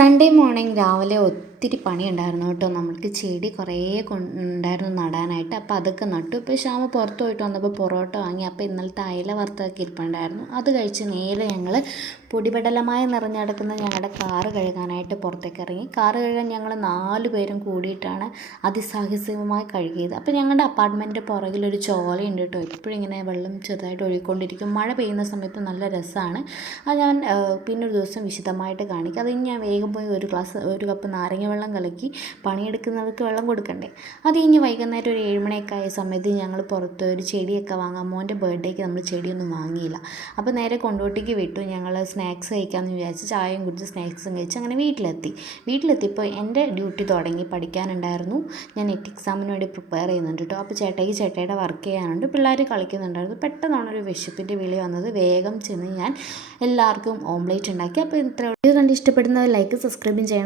Sunday morning രാവിലെ ഒത്തിരി പണിയുണ്ടായിരുന്നു കേട്ടോ. നമ്മൾക്ക് ചെടി കുറേ ഉണ്ടായിരുന്നു നടാനായിട്ട്. അപ്പോൾ അതൊക്കെ നട്ടു. ഇപ്പോൾ ശ്യാമ പുറത്ത് പോയിട്ട് വന്നപ്പോൾ പൊറോട്ട വാങ്ങി. അപ്പോൾ ഇന്നലത്തെ അയല വറുത്തൊക്കെ ഇരിപ്പുണ്ടായിരുന്നു. അത് കഴിച്ച് നേരെ ഞങ്ങൾ പൊടിപടലമായി നിറഞ്ഞു കിടക്കുന്ന ഞങ്ങളുടെ കാറ് കഴുകാനായിട്ട് പുറത്തേക്ക് ഇറങ്ങി. കാറ് കഴുകാൻ ഞങ്ങൾ 4 പേരും കൂടിയിട്ടാണ് അതിസാഹസികമായി കഴുകിയത്. അപ്പോൾ ഞങ്ങളുടെ അപ്പാർട്ട്മെൻറ്റിൻ്റെ പുറകിലൊരു ചോലയുണ്ട് കേട്ടോ. എപ്പോഴും ഇങ്ങനെ വെള്ളം ചെറുതായിട്ട് ഒഴുകിക്കൊണ്ടിരിക്കും. മഴ പെയ്യുന്ന സമയത്ത് നല്ല രസമാണ്. അത് ഞാൻ പിന്നൊരു ദിവസം വിശദമായിട്ട് കാണിക്കാം. അത് ഞാൻ വേഗം പോയി ഒരു കപ്പ് നാരങ്ങ വെള്ളം കലക്കി പണിയെടുക്കുന്നവർക്ക് വെള്ളം കൊടുക്കണ്ടേ. അത് കഴിഞ്ഞ് വൈകുന്നേരം ഒരു 7 മണിയൊക്കെ ആയ സമയത്ത് ഞങ്ങൾ പുറത്ത് ഒരു ചെടിയൊക്കെ വാങ്ങാം. മോൻ്റെ ബർത്ത്ഡേക്ക് നമ്മൾ ചെടിയൊന്നും വാങ്ങിയില്ല. അപ്പോൾ നേരെ കൊണ്ടോട്ടിക്ക് വിട്ടു. ഞങ്ങൾ സ്നാക്സ് കഴിക്കാമെന്ന് വിചാരിച്ച് ചായയും കുടിച്ച് സ്നാക്സും കഴിച്ച് അങ്ങനെ വീട്ടിലെത്തിയപ്പോൾ എൻ്റെ ഡ്യൂട്ടി തുടങ്ങി. പഠിക്കാനുണ്ടായിരുന്നു. ഞാൻ നെറ്റ് എക്സാമിന് വേണ്ടി പ്രിപ്പയർ ചെയ്യുന്നുണ്ട് കേട്ടോ. അപ്പോൾ ചേട്ടയുടെ വർക്ക് ചെയ്യാനുണ്ട്, പിള്ളേർ കളിക്കുന്നുണ്ടായിരുന്നു. പെട്ടെന്നാണ് ഒരു വിശപ്പിൻ്റെ വിളി വന്നത്. വേഗം ചെന്ന് ഞാൻ എല്ലാവർക്കും ഓംലേറ്റ് ഉണ്ടാക്കി. അപ്പോൾ ഇത്ര വീഡിയോ കണ്ട് ഇഷ്ടപ്പെടുന്നത് ലൈക്ക് സബ്സ്ക്രൈബും ചെയ്യണം.